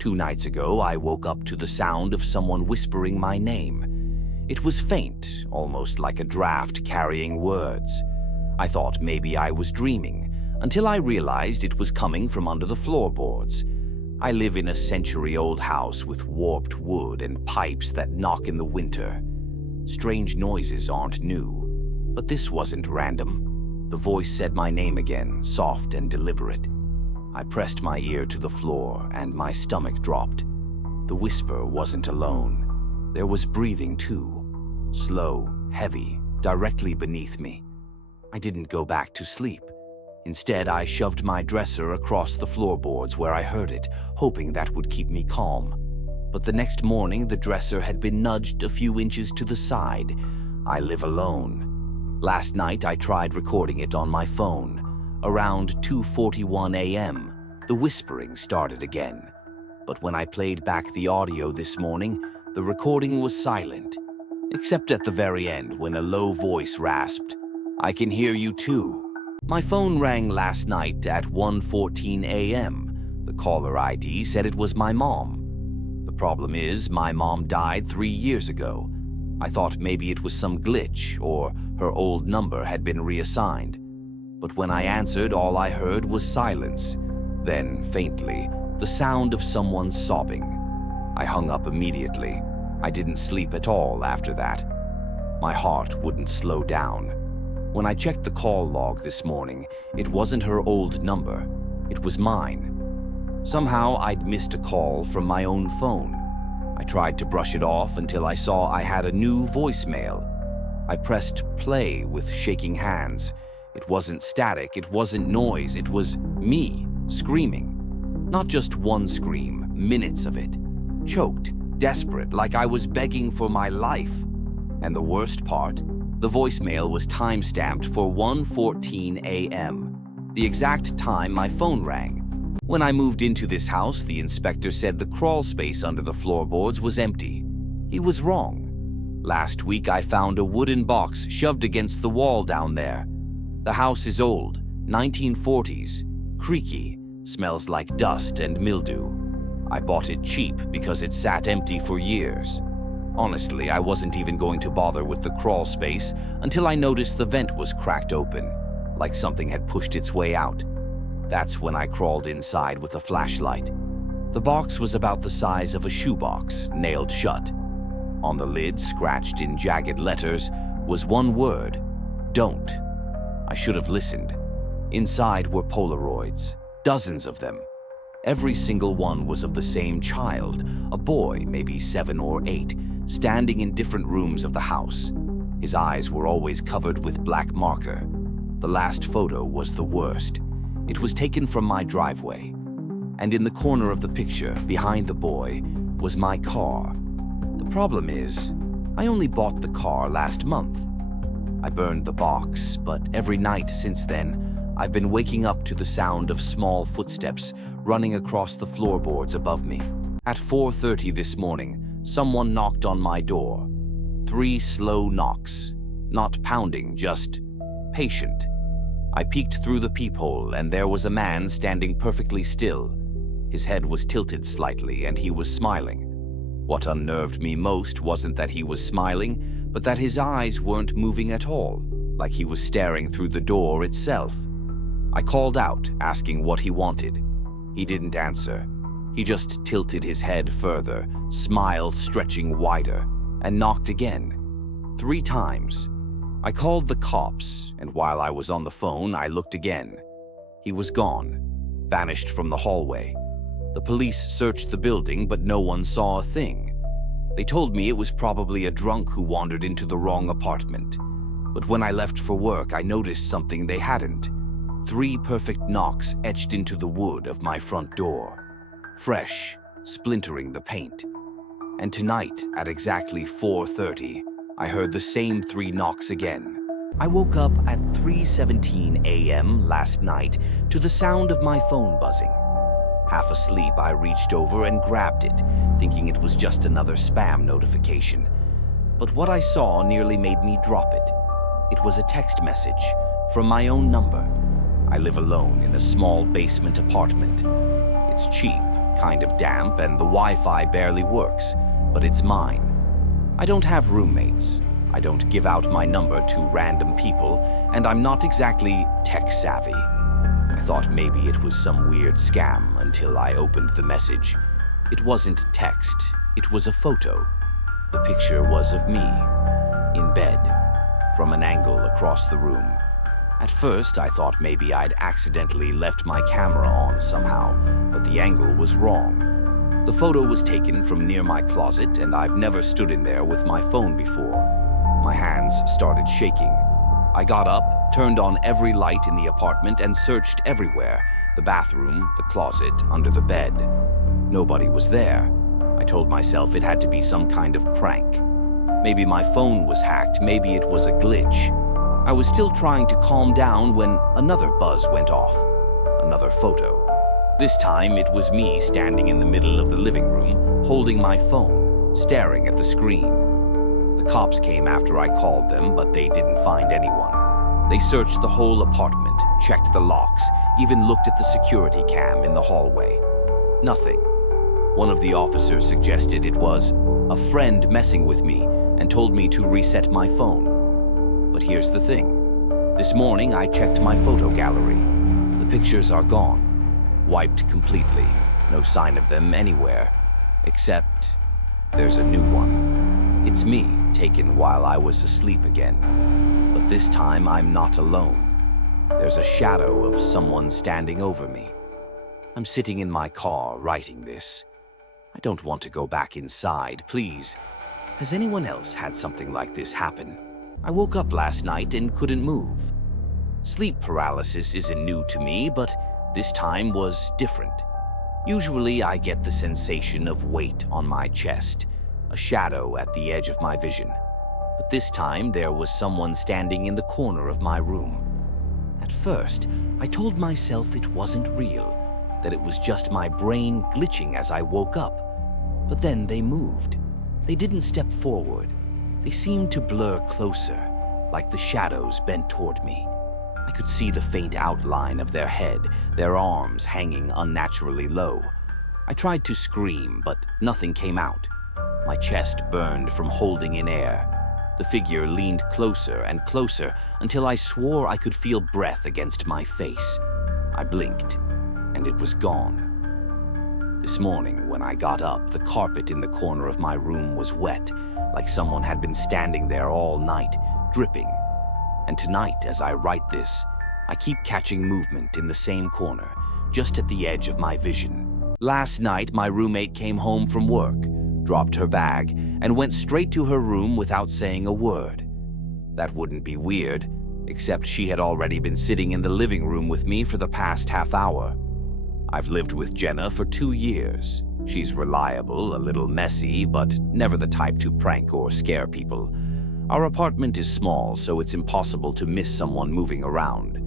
2 nights ago, I woke up to the sound of someone whispering my name. It was faint, almost like a draft carrying words. I thought maybe I was dreaming, until I realized it was coming from under the floorboards. I live in a century-old house with warped wood and pipes that knock in the winter. Strange noises aren't new, but this wasn't random. The voice said my name again, soft and deliberate. I pressed my ear to the floor, and my stomach dropped. The whisper wasn't alone. There was breathing too, slow, heavy, directly beneath me. I didn't go back to sleep. Instead, I shoved my dresser across the floorboards where I heard it, hoping that would keep me calm. But the next morning, the dresser had been nudged a few inches to the side. I live alone. Last night, I tried recording it on my phone. Around 2:41 a.m., the whispering started again. But when I played back the audio this morning, the recording was silent, except at the very end when a low voice rasped, "I can hear you too." My phone rang last night at 1:14 a.m. The caller ID said it was my mom. The problem is, my mom died 3 years ago. I thought maybe it was some glitch or her old number had been reassigned. But when I answered, all I heard was silence. Then, faintly, the sound of someone sobbing. I hung up immediately. I didn't sleep at all after that. My heart wouldn't slow down. When I checked the call log this morning, it wasn't her old number. It was mine. Somehow, I'd missed a call from my own phone. I tried to brush it off until I saw I had a new voicemail. I pressed play with shaking hands. It wasn't static, it wasn't noise, it was me, screaming. Not just one scream, minutes of it. Choked, desperate, like I was begging for my life. And the worst part, the voicemail was time-stamped for 1:14 a.m., the exact time my phone rang. When I moved into this house, the inspector said the crawl space under the floorboards was empty. He was wrong. Last week, I found a wooden box shoved against the wall down there. The house is old, 1940s, creaky, smells like dust and mildew. I bought it cheap because it sat empty for years. Honestly, I wasn't even going to bother with the crawl space until I noticed the vent was cracked open, like something had pushed its way out. That's when I crawled inside with a flashlight. The box was about the size of a shoebox, nailed shut. On the lid, scratched in jagged letters, was one word: "Don't." I should have listened. Inside were Polaroids, dozens of them. Every single one was of the same child, a boy, maybe 7 or 8, standing in different rooms of the house. His eyes were always covered with black marker. The last photo was the worst. It was taken from my driveway. And in the corner of the picture, behind the boy, was my car. The problem is, I only bought the car last month. I burned the box, but every night since then, I've been waking up to the sound of small footsteps running across the floorboards above me. At 4:30 this morning, someone knocked on my door. 3 slow knocks. Not pounding, just patient. I peeked through the peephole, and there was a man standing perfectly still. His head was tilted slightly, and he was smiling. What unnerved me most wasn't that he was smiling, but that his eyes weren't moving at all, like he was staring through the door itself. I called out, asking what he wanted. He didn't answer. He just tilted his head further, smiled stretching wider, and knocked again. 3 times. I called the cops, and while I was on the phone, I looked again. He was gone, vanished from the hallway. The police searched the building, but no one saw a thing. They told me it was probably a drunk who wandered into the wrong apartment. But when I left for work, I noticed something they hadn't. 3 perfect knocks etched into the wood of my front door. Fresh, splintering the paint. And tonight, at exactly 4:30, I heard the same 3 knocks again. I woke up at 3:17 a.m. last night to the sound of my phone buzzing. Half asleep, I reached over and grabbed it, thinking it was just another spam notification. But what I saw nearly made me drop it. It was a text message from my own number. I live alone in a small basement apartment. It's cheap, kind of damp, and the Wi-Fi barely works, but it's mine. I don't have roommates. I don't give out my number to random people, and I'm not exactly tech-savvy. I thought maybe it was some weird scam until I opened the message. It wasn't text, it was a photo. The picture was of me, in bed, from an angle across the room. At first, I thought maybe I'd accidentally left my camera on somehow, but the angle was wrong. The photo was taken from near my closet, and I've never stood in there with my phone before. My hands started shaking. I got up, turned on every light in the apartment, and searched everywhere: the bathroom, the closet, under the bed. Nobody was there. I told myself it had to be some kind of prank. Maybe my phone was hacked, maybe it was a glitch. I was still trying to calm down when another buzz went off. Another photo. This time it was me standing in the middle of the living room, holding my phone, staring at the screen. The cops came after I called them, but they didn't find anyone. They searched the whole apartment, checked the locks, even looked at the security cam in the hallway. Nothing. One of the officers suggested it was a friend messing with me and told me to reset my phone. But here's the thing. This morning I checked my photo gallery. The pictures are gone, wiped completely. No sign of them anywhere, except there's a new one. It's me, taken while I was asleep again. But this time I'm not alone. There's a shadow of someone standing over me. I'm sitting in my car writing this. I don't want to go back inside, please. Has anyone else had something like this happen? I woke up last night and couldn't move. Sleep paralysis isn't new to me, but this time was different. Usually I get the sensation of weight on my chest, a shadow at the edge of my vision. But this time there was someone standing in the corner of my room. At first, I told myself it wasn't real, that it was just my brain glitching as I woke up. But then they moved. They didn't step forward. They seemed to blur closer, like the shadows bent toward me. I could see the faint outline of their head, their arms hanging unnaturally low. I tried to scream, but nothing came out. My chest burned from holding in air. The figure leaned closer and closer until I swore I could feel breath against my face. I blinked, and it was gone. This morning, when I got up, the carpet in the corner of my room was wet, like someone had been standing there all night, dripping. And tonight, as I write this, I keep catching movement in the same corner, just at the edge of my vision. Last night, my roommate came home from work, dropped her bag, and went straight to her room without saying a word. That wouldn't be weird, except she had already been sitting in the living room with me for the past half hour. I've lived with Jenna for 2 years. She's reliable, a little messy, but never the type to prank or scare people. Our apartment is small, so it's impossible to miss someone moving around.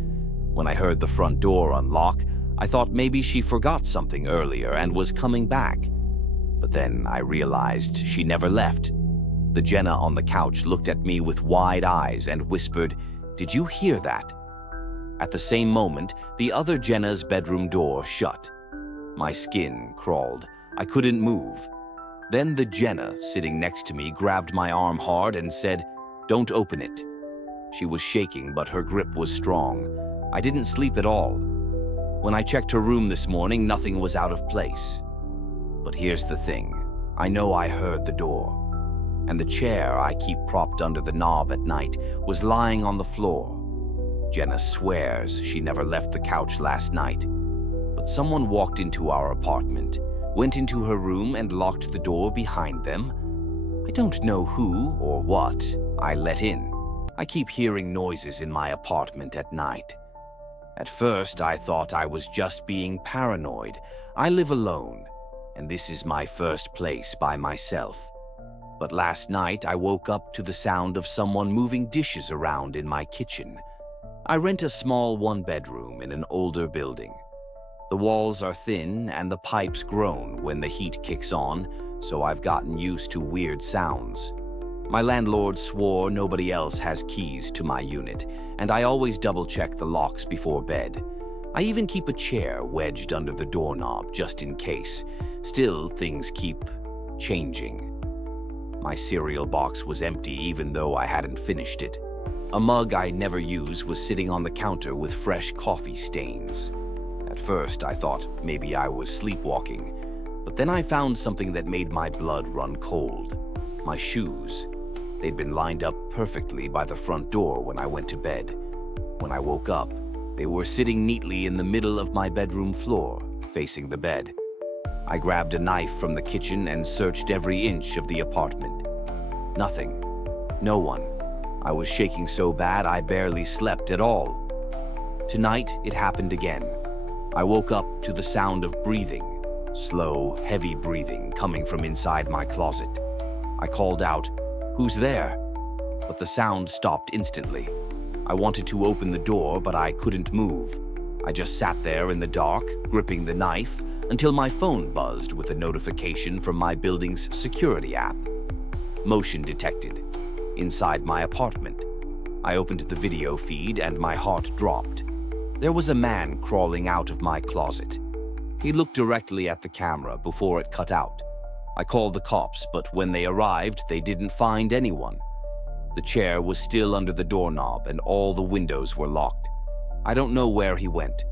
When I heard the front door unlock, I thought maybe she forgot something earlier and was coming back. But then I realized she never left. The Jenna on the couch looked at me with wide eyes and whispered, "Did you hear that?" At the same moment, the other Jenna's bedroom door shut. My skin crawled. I couldn't move. Then the Jenna sitting next to me grabbed my arm hard and said, "Don't open it." She was shaking, but her grip was strong. I didn't sleep at all. When I checked her room this morning, nothing was out of place. But here's the thing. I know I heard the door. And the chair I keep propped under the knob at night was lying on the floor. Jenna swears she never left the couch last night. But someone walked into our apartment, went into her room and locked the door behind them. I don't know who or what I let in. I keep hearing noises in my apartment at night. At first, I thought I was just being paranoid. I live alone, and this is my first place by myself. But last night, I woke up to the sound of someone moving dishes around in my kitchen. I rent a small one-bedroom in an older building. The walls are thin and the pipes groan when the heat kicks on, so I've gotten used to weird sounds. My landlord swore nobody else has keys to my unit, and I always double-check the locks before bed. I even keep a chair wedged under the doorknob just in case. Still, things keep changing. My cereal box was empty even though I hadn't finished it. A mug I never use was sitting on the counter with fresh coffee stains. At first, I thought maybe I was sleepwalking, but then I found something that made my blood run cold. My shoes. They'd been lined up perfectly by the front door when I went to bed. When I woke up, they were sitting neatly in the middle of my bedroom floor, facing the bed. I grabbed a knife from the kitchen and searched every inch of the apartment. Nothing. No one. I was shaking so bad I barely slept at all. Tonight, it happened again. I woke up to the sound of breathing, slow, heavy breathing coming from inside my closet. I called out, "Who's there?" But the sound stopped instantly. I wanted to open the door, but I couldn't move. I just sat there in the dark, gripping the knife, until my phone buzzed with a notification from my building's security app. Motion detected. Inside my apartment. I opened the video feed and my heart dropped. There was a man crawling out of my closet. He looked directly at the camera before it cut out. I called the cops, but when they arrived, they didn't find anyone. The chair was still under the doorknob and all the windows were locked. I don't know where he went.